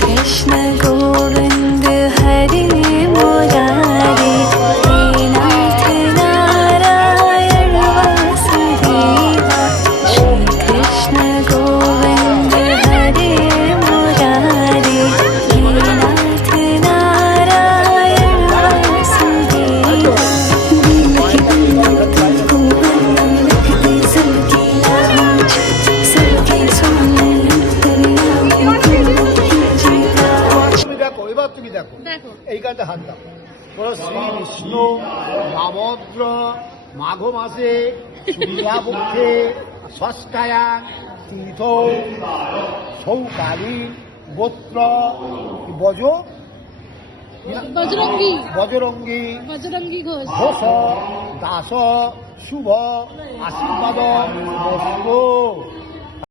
कृष्ण गोविंद हरि मुरारी नाथ नारायण वासुदेवा श्री कृष्ण गोविंद हरि मुरारी नाथ नारायण वासुदेवा তুমি দেখো এই গানটা হাত দাও। শ্রী বিষ্ণু রামদ্র মাঘ মাসে শুক্লাপক্ষে ষষ্ঠায়াং তীর্থ সৌকালী গোত্র বজ বজরঙ্গী ঘোষ দাস শুভ আশীর্বাদ বস্ত্র